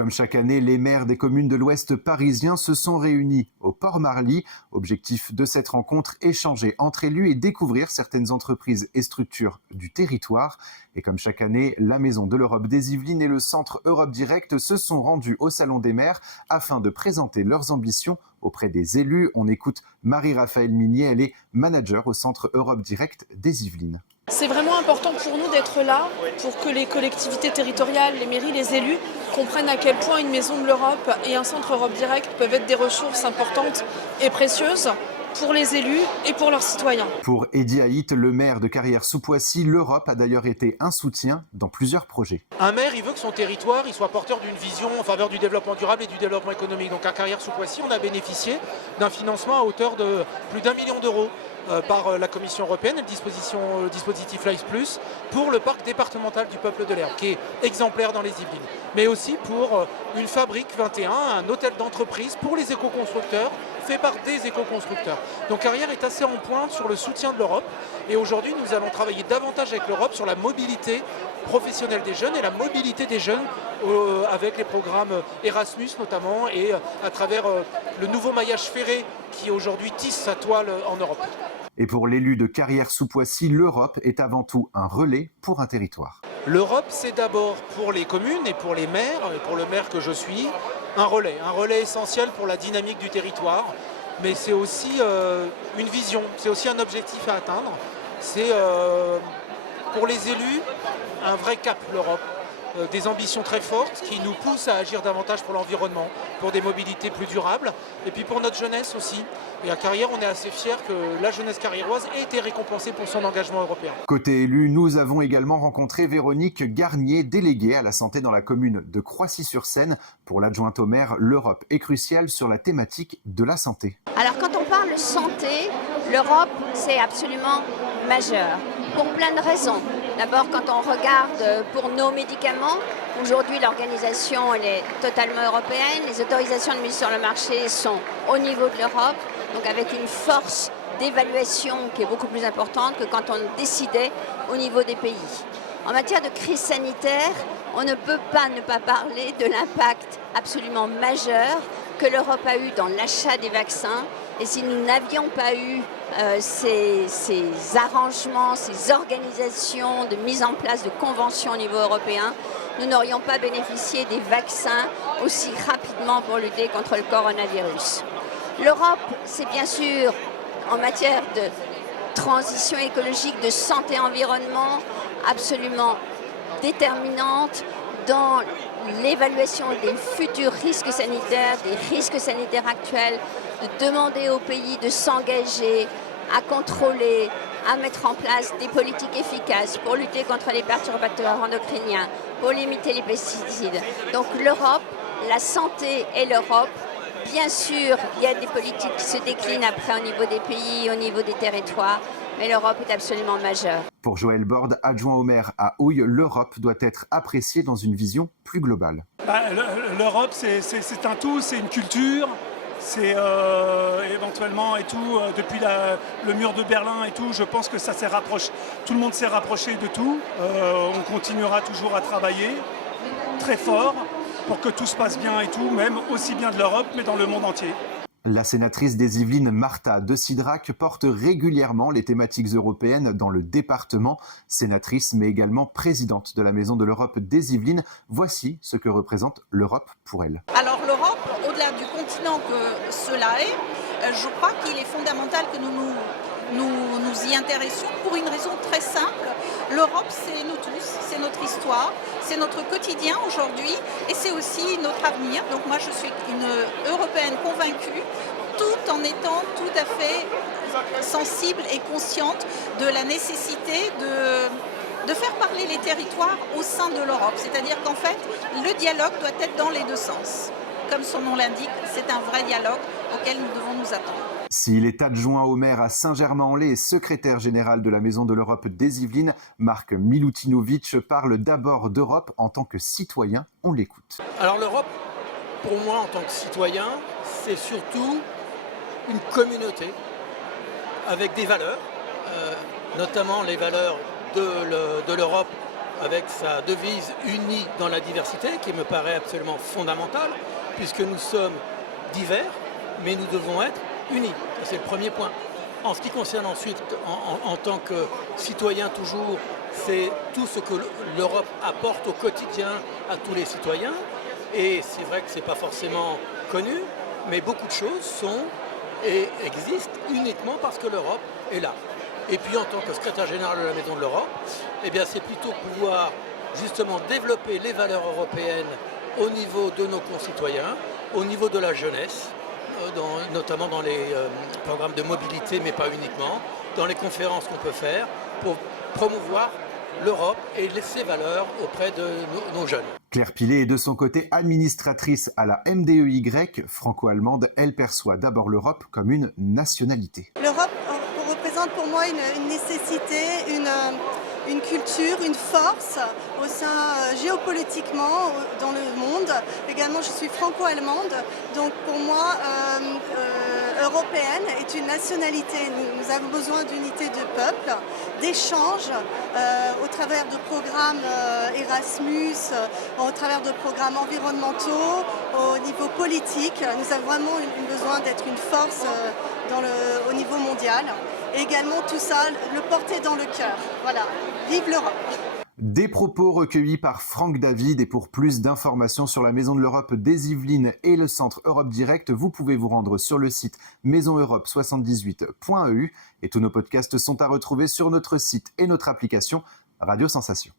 Comme chaque année, les maires des communes de l'Ouest parisien se sont réunis au Port-Marly. Objectif de cette rencontre, échanger entre élus et découvrir certaines entreprises et structures du territoire. Et comme chaque année, la Maison de l'Europe des Yvelines et le Centre Europe Direct se sont rendus au Salon des maires afin de présenter leurs ambitions auprès des élus. On écoute Marie-Raphaëlle Minier, elle est manager au Centre Europe Direct des Yvelines. C'est vraiment important pour nous d'être là, pour que les collectivités territoriales, les mairies, les élus comprennent à quel point une maison de l'Europe et un centre Europe Direct peuvent être des ressources importantes et précieuses pour les élus et pour leurs citoyens. Pour Eddy Haït, le maire de Carrières-sous-Poissy, l'Europe a d'ailleurs été un soutien dans plusieurs projets. Un maire, il veut que son territoire il soit porteur d'une vision en faveur du développement durable et du développement économique. Donc à Carrières-sous-Poissy, on a bénéficié d'un financement à hauteur de plus d'1 million d'euros par la Commission européenne et le dispositif LIFE Plus pour le parc départemental du Peuple de l'Herbe, qui est exemplaire dans les Yvelines. Mais aussi pour une fabrique 21, un hôtel d'entreprise pour les éco-constructeurs, fait par des éco-constructeurs. Donc Carrières est assez en pointe sur le soutien de l'Europe et aujourd'hui nous allons travailler davantage avec l'Europe sur la mobilité professionnelle des jeunes et la mobilité des jeunes avec les programmes Erasmus notamment et à travers le nouveau maillage ferré qui aujourd'hui tisse sa toile en Europe. Et pour l'élu de Carrières-sous-Poissy, l'Europe est avant tout un relais pour un territoire. L'Europe, c'est d'abord pour les communes et pour les maires, et pour le maire que je suis, un relais essentiel pour la dynamique du territoire, mais c'est aussi une vision, c'est aussi un objectif à atteindre. C'est pour les élus un vrai cap, l'Europe. Des ambitions très fortes qui nous poussent à agir davantage pour l'environnement, pour des mobilités plus durables, et puis pour notre jeunesse aussi. Et à Carrières, on est assez fiers que la jeunesse carriéroise ait été récompensée pour son engagement européen. Côté élu, nous avons également rencontré Véronique Garnier, déléguée à la santé dans la commune de Croissy-sur-Seine. Pour l'adjointe au maire, l'Europe est cruciale sur la thématique de la santé. Alors quand on parle santé, l'Europe, c'est absolument majeur, pour plein de raisons. D'abord, quand on regarde pour nos médicaments, aujourd'hui l'organisation elle est totalement européenne, les autorisations de mise sur le marché sont au niveau de l'Europe, donc avec une force d'évaluation qui est beaucoup plus importante que quand on décidait au niveau des pays. En matière de crise sanitaire, on ne peut pas ne pas parler de l'impact absolument majeur que l'Europe a eu dans l'achat des vaccins. Et si nous n'avions pas eu ces arrangements, ces organisations de mise en place de conventions au niveau européen, nous n'aurions pas bénéficié des vaccins aussi rapidement pour lutter contre le coronavirus. L'Europe, c'est bien sûr en matière de transition écologique, de santé-environnement, absolument déterminante dans l'évaluation des futurs risques sanitaires, des risques sanitaires actuels, de demander aux pays de s'engager à contrôler, à mettre en place des politiques efficaces pour lutter contre les perturbateurs endocriniens, pour limiter les pesticides. Donc l'Europe, la santé et l'Europe, bien sûr, il y a des politiques qui se déclinent après au niveau des pays, au niveau des territoires, mais l'Europe est absolument majeure. Pour Joël Borde, adjoint au maire à Houille, l'Europe doit être appréciée dans une vision plus globale. L'Europe, c'est un tout, c'est une culture, c'est éventuellement et tout, depuis le mur de Berlin et tout, je pense que ça s'est rapproché, tout le monde s'est rapproché de tout. On continuera toujours à travailler très fort pour que tout se passe bien et tout, même aussi bien de l'Europe, mais dans le monde entier. La sénatrice des Yvelines, Martha de Cidrac, porte régulièrement les thématiques européennes dans le département. Sénatrice, mais également présidente de la Maison de l'Europe des Yvelines. Voici ce que représente l'Europe pour elle. Alors l'Europe, au-delà du continent que cela est, je crois qu'il est fondamental que nous y intéressions pour une raison très simple. L'Europe, c'est nous tous, c'est notre histoire, c'est notre quotidien aujourd'hui et c'est aussi notre avenir. Donc moi, je suis une Européenne convaincue, tout en étant tout à fait sensible et consciente de la nécessité de faire parler les territoires au sein de l'Europe. C'est-à-dire qu'en fait, le dialogue doit être dans les deux sens. Comme son nom l'indique, c'est un vrai dialogue auquel nous devons nous attendre. S'il est adjoint au maire à Saint-Germain-en-Laye et secrétaire général de la Maison de l'Europe des Yvelines, Marc Milutinovic parle d'abord d'Europe en tant que citoyen. On l'écoute. Alors l'Europe, pour moi en tant que citoyen, c'est surtout une communauté avec des valeurs, notamment les valeurs de l'Europe avec sa devise « Unis dans la diversité » qui me paraît absolument fondamentale, puisque nous sommes divers, mais nous devons être unis. C'est le premier point. En ce qui concerne ensuite, en tant que citoyen toujours, c'est tout ce que l'Europe apporte au quotidien à tous les citoyens. Et c'est vrai que ce n'est pas forcément connu, mais beaucoup de choses sont et existent uniquement parce que l'Europe est là. Et puis en tant que secrétaire général de la Maison de l'Europe, eh bien c'est plutôt pouvoir justement développer les valeurs européennes au niveau de nos concitoyens, au niveau de la jeunesse, notamment dans les programmes de mobilité, mais pas uniquement, dans les conférences qu'on peut faire pour promouvoir l'Europe et ses valeurs auprès de nos jeunes. Claire Pilet est de son côté administratrice à la MDEY franco-allemande. Elle perçoit d'abord l'Europe comme une nationalité. L'Europe représente pour moi une nécessité, une culture, une force au sein géopolitiquement dans le monde. Également, je suis franco-allemande, donc pour moi, européenne est une nationalité. Nous avons besoin d'unité de peuple, d'échanges au travers de programmes Erasmus, au travers de programmes environnementaux, au niveau politique. Nous avons vraiment besoin d'être une force au niveau mondial. Et également tout ça, le porter dans le cœur. Voilà, vive l'Europe! Des propos recueillis par Franck David, et pour plus d'informations sur la Maison de l'Europe des Yvelines et le Centre Europe Direct, vous pouvez vous rendre sur le site maisoneurope78.eu et tous nos podcasts sont à retrouver sur notre site et notre application Radio Sensation.